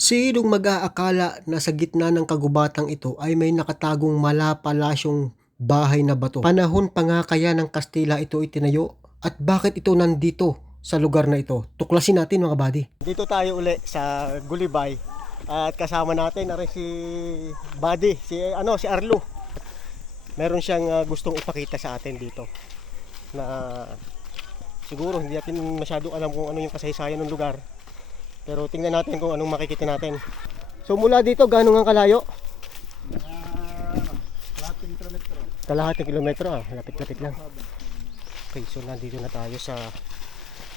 Sinong mag-aakala na sa gitna ng kagubatang ito ay may nakatagong malapalasyong bahay na bato? Panahon pa nga kaya ng Kastila ito itinayo? At bakit ito nandito sa lugar na ito? Tuklasin natin mga buddy. Dito tayo uli sa Gulibay at kasama natin na si Buddy, si ano si Arlo. Meron siyang ah, gustong ipakita sa atin dito na siguro hindi natin masyado alam kung ano yung kasaysayan ng lugar. Pero tingnan natin kung anong makikita natin. So mula dito, gano'ng ang kalayo? Lating kilometro. Kalahating kilometro, ah. lapit-lapit lang. Okay, so nandito na tayo sa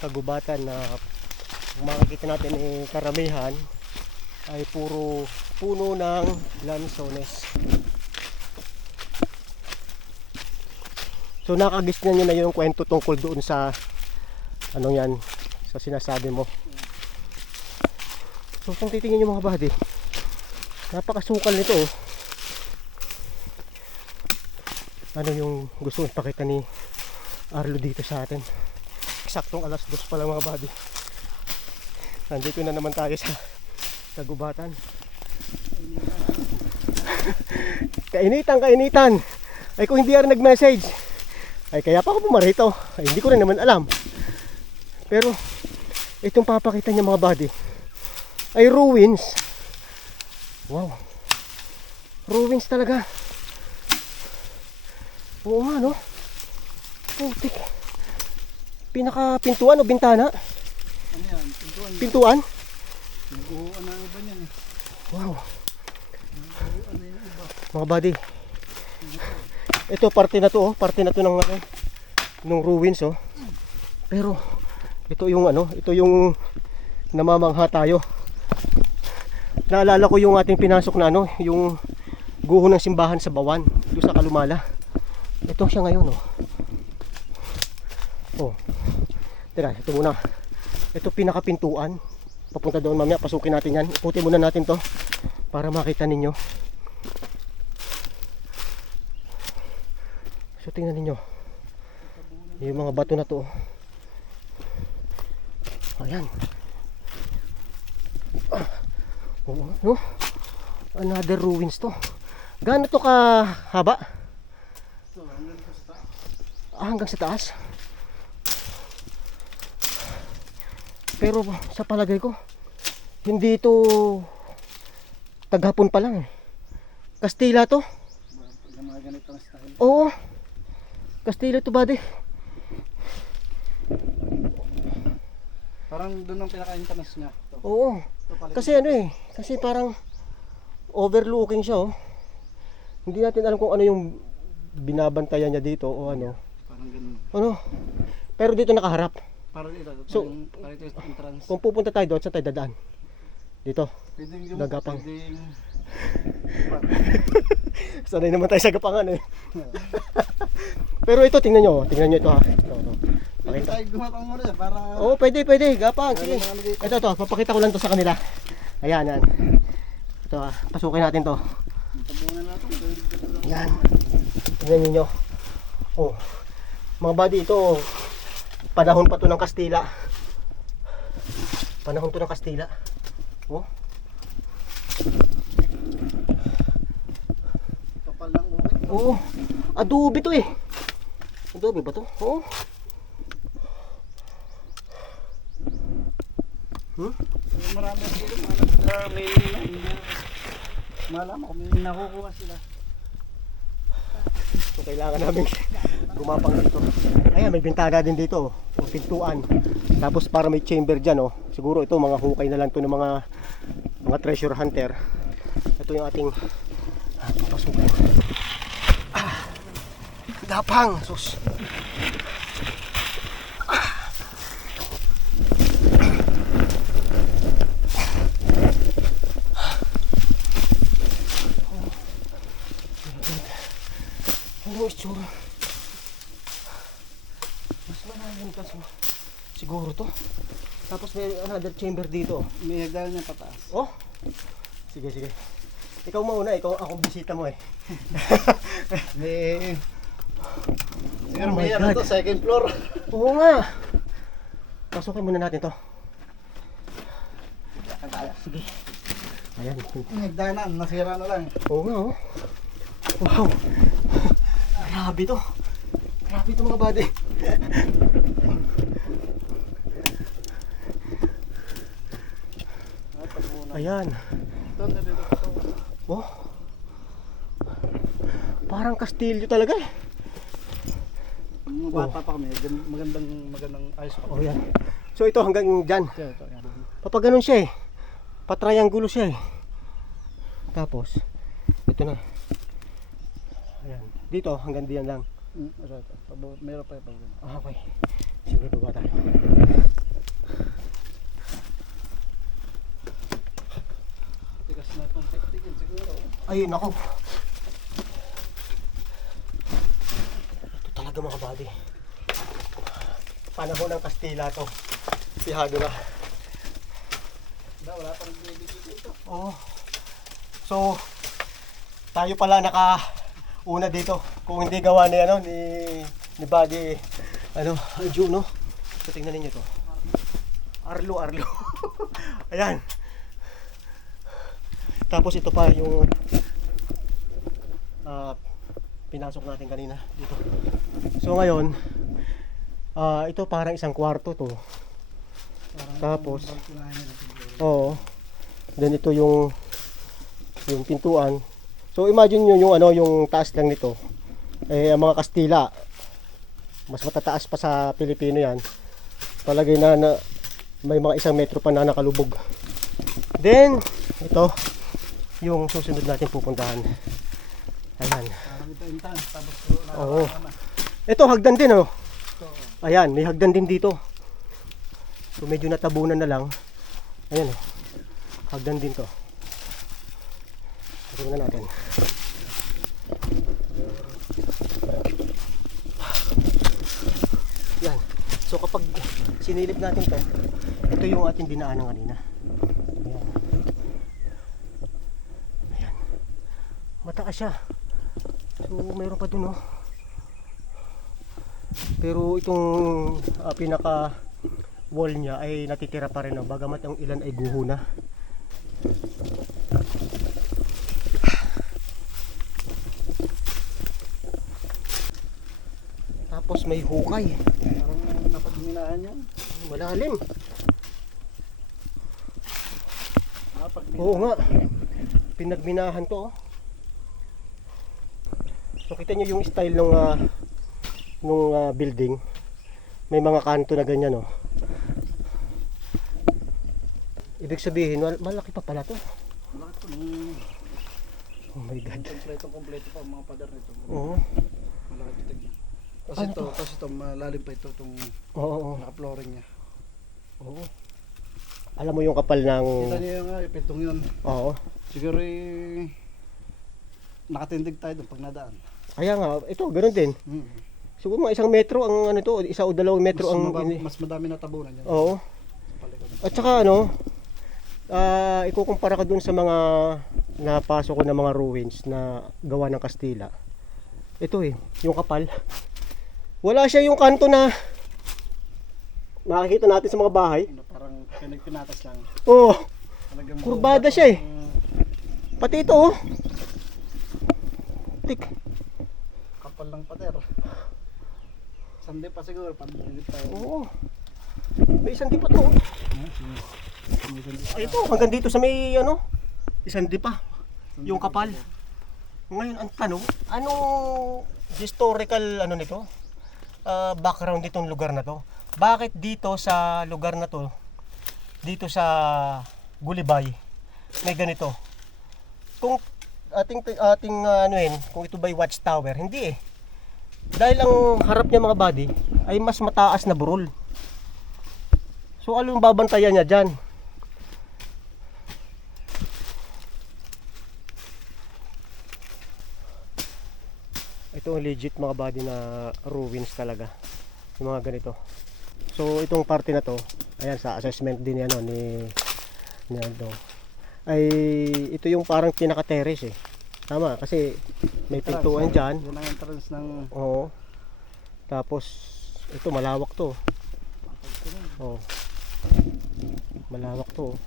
kagubatan na makikita natin eh, karamihan ay puro puno ng lansones. So nakagis na nyo na yung kwento tungkol doon sa ano yan, sa sinasabi mo. So kung titingnan nyo mga buddy, napakasukal nito oh. Ano yung gusto ipakita ni Arlo dito sa atin. Eksaktong alas dos pa lang mga buddy. Nandito na naman tayo sa kagubatan. kainitan, kainitan. Ay kung hindi ako nag-message, ay kaya pa ako pumarito. Ay hindi ko rin naman alam. Pero itong papakita niya mga buddy ay ruins. Wow. Ruins talaga. Oo nga no. Putik. Pinaka pintuan o bintana? Ano yan? Pintuan. Pintuan? Naguhuan na ang iba niyan eh. Wow. Naguhuan na yung iba. Mga buddy. Ito parte na to oh, parte na to ng ano, ng ruins oh. Pero ito yung ano, ito yung namamangha tayo. Naalala ko yung ating pinasok na ano, yung guho ng simbahan sa Bawan, doon sa Kalumala. Ito siya ngayon oh. Oh. Tira, ito muna. Ito pinakapintuan. Papunta doon mamaya, pasukin natin yan. Ikutin muna natin to para makita ninyo. So tingnan ninyo. Yung mga bato na to. oh. Ayan. Ah. Nga, no? Another ruins to. Gaano to ka haba? So, hanggang sa taas. Ah, hanggang sa taas. Pero sa palagay ko, hindi ito taghapon pa lang. Kastila to. Oo. Kastila to, buddy. Parang doon ang pinaka-entrance niya. Oo. Kasi ano eh, kasi parang overlooking siya oh. Hindi natin alam kung ano yung binabantayan niya dito o ano. Parang ganun. Ano? Pero dito nakaharap. Parang ito. So- yung, parang ito entrance. Kung pupunta tayo doon, saan tayo dadaan? Dito. Pwedeng yung Gagapang. Pwedeng... Sanay naman tayo sa gapangan eh. Pero ito, tingnan nyo. oh. Tingnan nyo ito ha. Ito, ito. Pakita. tayo gumapang muna para... Oo, pwede, pwede. Gapang. Sige. Ito, ito. Papakita ko lang to sa kanila. Ayan, yan. Ito ha. Pasukin natin to. Yan. Tingnan ninyo. Oh. Mga buddy, ito panahon pa to ng Kastila. Panahon to ng Kastila. Oh. Oo. Adobe to eh. Adobe ba to? Oo. Marami ang gulo. Mga may. Malaman kung may nakukuha sila. So kailangan namin gumapang dito. Ayan, may bintana din dito. oh. O pintuan. Tapos para may chamber dyan, oh. Siguro ito mga hukay na lang to ng mga mga treasure hunter. Ito yung ating ah, papasukan. Ah, gapang, sus. Ano itsura? Mas malalim kasi. Siguro to. Tapos may another chamber dito. May hagdan niya pataas. Oh. Sige, sige. Ikaw mauna, ikaw akong bisita mo eh. May... Siguro Oh may ano to, second floor. Oo nga. Pasukin muna natin to. Sige. Ayan. Nagdanan, nasira na lang. Oo nga oh. Wow. Grabe to. Grabe to mga buddy. Ayan. Oh. Parang kastilyo talaga eh. Mga bata pa kami, gan- magandang, magandang ayos pa. Oh yan. So ito hanggang dyan. Ito, ito, yan. Papaganon siya eh. Patriangulo siya eh. Tapos, ito na. Dito hanggang diyan lang. Hmm, Meron pa yung Ah, okay. Sige, baba tayo. Tigas na itong tektikin siguro. Ay, nako. Ito talaga mga buddy. Panahon ng Kastila to. Pihado na. Wala, wala pang nagbibigay dito. Oo. So, tayo pala naka una dito. Kung hindi gawa ni ano ni ni Buddy ano, Alju, no? So, tingnan ninyo to. Arlo, Arlo. Ayan. Tapos ito pa yung ah, pinasok natin kanina dito. So ngayon, ah, ito parang isang kwarto to. Parang Tapos. Oo. Then ito yung yung pintuan. So imagine nyo yung ano yung taas lang nito. Eh ang mga Kastila mas matataas pa sa Pilipino yan. Palagay na, na may mga isang metro pa na nakalubog. Then ito yung susunod natin pupuntahan. Ayan. Oo. Ito hagdan din. Ito, Ayan, may hagdan din dito. So medyo natabunan na lang. Ayan oh. Hagdan din to. Tingnan na natin. Yan. So kapag sinilip natin to, ito yung ating dinaanan kanina. Ayan. Ayan. Mataas siya. So mayroon pa dun oh. Pero itong ah, pinaka wall niya ay natitira pa rin. No? Bagamat ang ilan ay guho na. Tapos may hukay. parang napagminaan yan. Malalim. Ah, Oo nga. Pinagminahan to. oh. So kita nyo yung style ng nung ah, building. May mga kanto na ganyan oh. Ibig sabihin, mal- malaki pa pala to. Malaki to. Oh my god. Kompleto, kompleto pa mga pader nito. Oo. Malaki to Kasi Ano ito, kasi ito, malalim pa ito, itong Oo. oo. naka-flooring niya. Oo. Alam mo yung kapal ng Kita niyo yung nga, yung pintong yun. Oo. Siguro eh, nakatindig tayo doon pag nadaan. Kaya nga, ito ganoon din. Hmm. Siguro mga isang metro ang ano to, isa o dalawang metro mas, ang maba- mas madami na tabunan yan. Oo. Sa. At saka ano, ah ikukumpara ka dun sa mga napasok ko ng mga ruins na gawa ng Kastila. Ito eh, yung kapal. Wala siya yung kanto na nakikita natin sa mga bahay. Ano, parang pinagpinatas lang. Oh, Talagang Kurbada siya eh. Pati ito oh. Tik. Kapal ng pader. Sandi pa siguro, pag-edit tayo. Oo. May isang di pa to. oh. Ay, ito, hanggang dito sa may ano, isang di pa. Yung kapal. Ngayon, ang tanong, anong historical ano nito? Ah, background nitong lugar na to? Bakit dito sa lugar na to, dito sa Gulibay, may ganito? Kung ating ating ah, ano yun, kung ito ba'y watchtower, hindi eh. Dahil ang harap niya mga body ay mas mataas na burol. So ano babantayan niya dyan? Ito ang legit mga body na ruins talaga. Yung mga ganito. So itong parte na to, ayan sa assessment din ni ano ni ni ano, ay ito yung parang pinaka-terrace eh. Tama kasi may pintuan dyan. Yan ang entrance ng Oo. Tapos ito malawak to. Oo. Malawak to.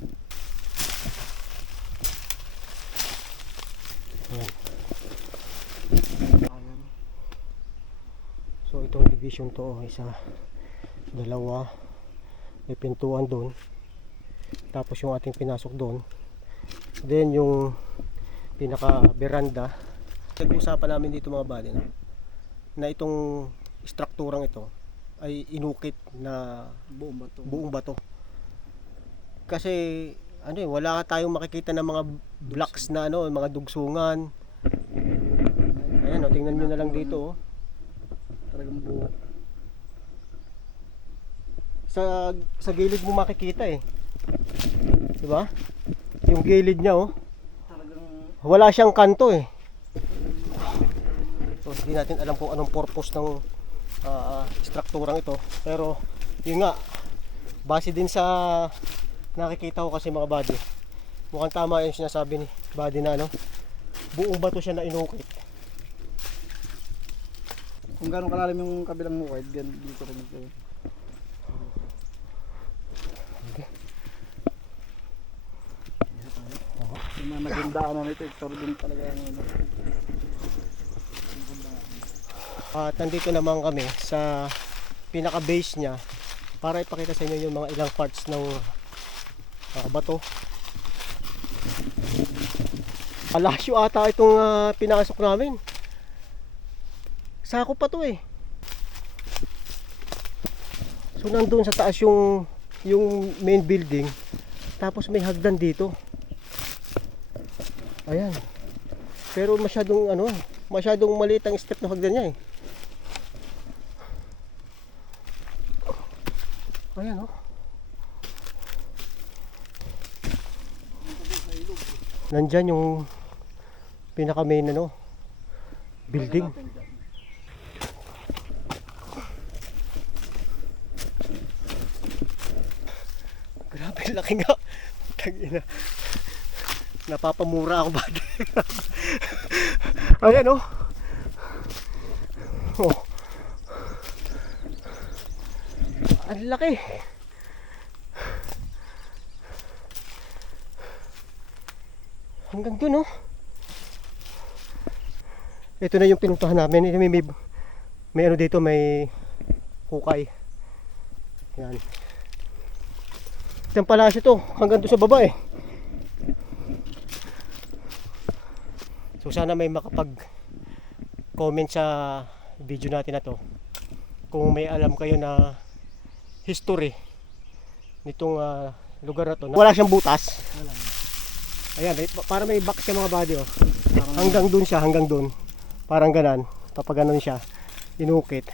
Ayan. Ayan. So itong division to, oh, isa, dalawa, may pintuan doon. Tapos yung ating pinasok doon. Then yung pinaka veranda. Nag-usapan namin dito mga bali na, na itong strukturang ito ay inukit na Buong bato. buong bato. Kasi ano eh, wala tayong makikita ng mga blocks na ano, mga dugsungan. Ayan, oh, tingnan nyo na lang dito. Oh. Talagang buo. sa sa gilid mo makikita eh. 'Di ba? Yung gilid niya oh, wala siyang kanto eh. So hindi natin alam kung anong purpose ng ah, strukturang ito. Pero yun nga, base din sa nakikita ko kasi mga body. Mukhang tama yung sinasabi ni body na ano. Buong bato siya na inukit. Kung gano'ng kalalim yung kabilang wide, gan dito rin ito. Yung mga naging daanan nito, Hector din talaga ano. At nandito naman kami sa pinaka base niya para ipakita sa inyo yung mga ilang parts ng ah, bato. Palasyo ata itong ah, pinasok namin. Sako pa to eh. So nandun sa taas yung yung main building. Tapos may hagdan dito. Ayan. Pero masyadong ano, masyadong maliit ang step ng hagdan niya eh. Ayan oh. Nandyan yung pinaka main ano, building. Grabe laki nga. Tangina. Napapamura ako ba? Ayan oh. Oh. Ang laki. Hanggang dun oh. Ito na yung pinuntahan namin. May, may, may ano dito, may hukay. Yan. Itong palasyo to, hanggang doon sa baba eh. So sana may makapag comment sa video natin na to. Kung may alam kayo na history nitong ah, lugar na to. Wala siyang butas. Ayan, para may box siya mga body oh. Hanggang dun siya, hanggang dun. Parang ganan. Papaganon siya. Inukit.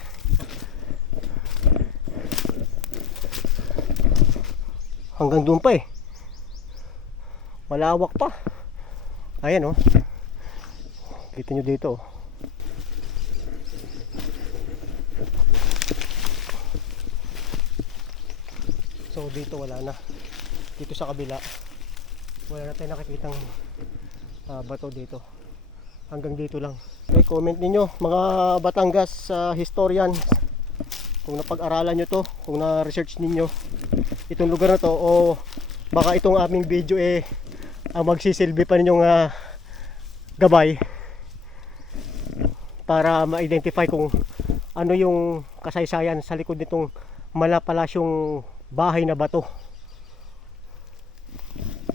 Hanggang dun pa eh. Malawak pa. Ayan oh. Kita nyo dito oh. So dito wala na. Dito sa kabila. Wala na tayo nakikitang ah, bato dito. Hanggang dito lang. Okay, comment ninyo mga Batangas sa historian kung napag-aralan nyo to, kung na-research ninyo itong lugar na to o baka itong aming video eh ang magsisilbi pa ninyong ah, gabay para ma-identify kung ano yung kasaysayan sa likod nitong malapalasyong bahay na bato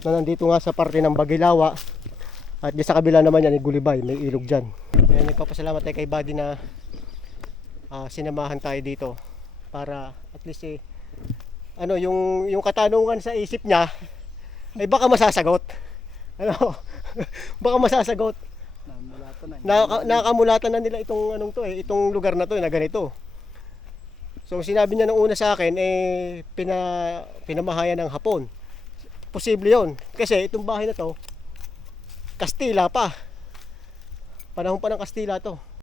na nandito nga sa parte ng Bagilawa at sa kabila naman yan, Gulibay, may ilog dyan. Kaya nagpapasalamat tayo kay Buddy na ah, sinamahan tayo dito para at least eh, ano, yung, yung katanungan sa isip niya ay baka masasagot. Ano, baka masasagot. namulatan na. Naka, nakakamulatan na nila itong anong to eh, itong lugar na to eh, na ganito. So sinabi niya nung una sa akin eh pina, pinamahayan ng Hapon. Posible 'yon kasi itong bahay na to Kastila pa. Panahon pa ng Kastila to.